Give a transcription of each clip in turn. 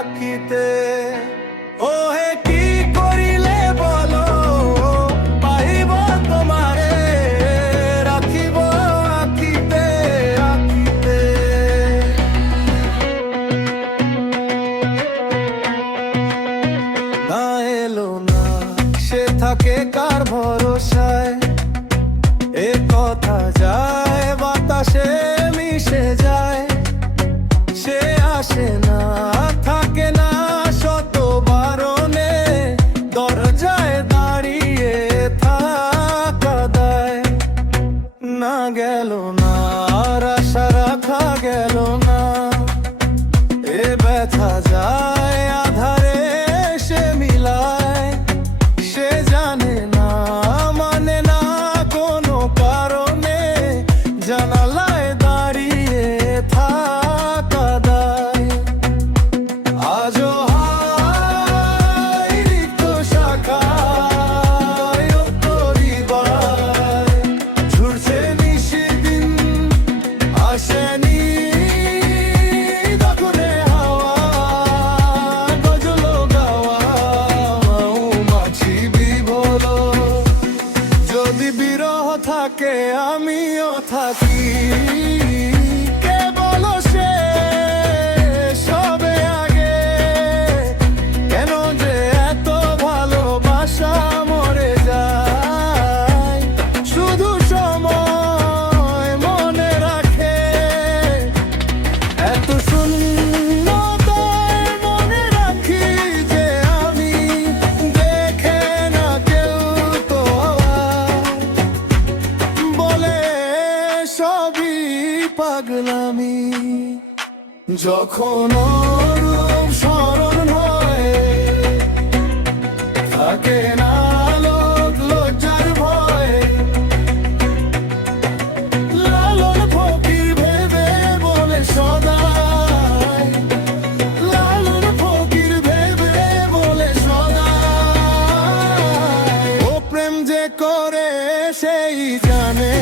আঁকিতে। ও হে কি করিলে বলো, পাইব তোমারে, রাখিব আঁকিতে আঁকিতে। না এলো না সে থাকে কার ভরসায়, এ কথা যায় বাতাসে মিশে যায়। সে আসে না থাকে না শত বারণে, দরজায় দাঁড়িয়ে থাকা দায়। না গেল না আর আশা রাখা গেল না, এ ব্যথা যায় আধারে সে মিলায়। সে জানে না মানে না কোনো কারণে, জানালায় দাঁড়িয়ে থাকা দায়। আজও হায় রিক্ত শাখায় অন্তরিবায়, ঝুরছে নিশিদিন আসেনি দখলে হাওয়া। গজল গাওয়া মৌমাছি বিভোল, যদি বিরহ থাকে আমিও থাকি। কে বলো সে সবে আগে, কেন যে এত ভালোবাসা মরে যায়। শুধু সময় মনে রাখে এত শূন্যতায়, মনে রাখি যে আমি দেখে না কেউ তো বলে সবই পাগলামি। যখন রূপ স্মরণ হয় থাকে না লোক লজ্জার ভয়। লালন ফকির ভেবে বলে সদাই, লালন ফকির ভেবে বলে সদাই। ও প্রেম যে করে সেই জানে,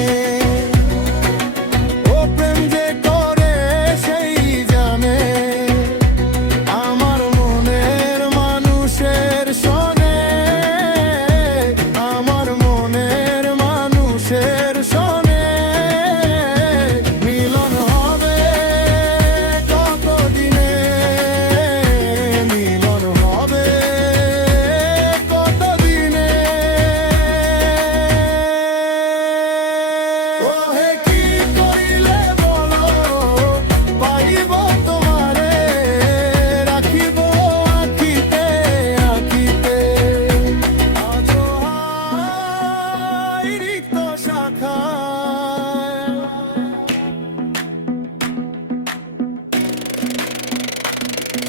ও প্রেম যে করে সেই জানে। আমার মনের মানুষের শোনে, আমার মনের মানুষের শোনে। মিলন হবে কতদিনে, মিলন হবে কতদিনে। ও হে কি করিলে বলো, পাইব তোমারে, রাখিব আঁকিতে আঁকিতে। আজও হায় রিক্ত শাখায়,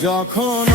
যখন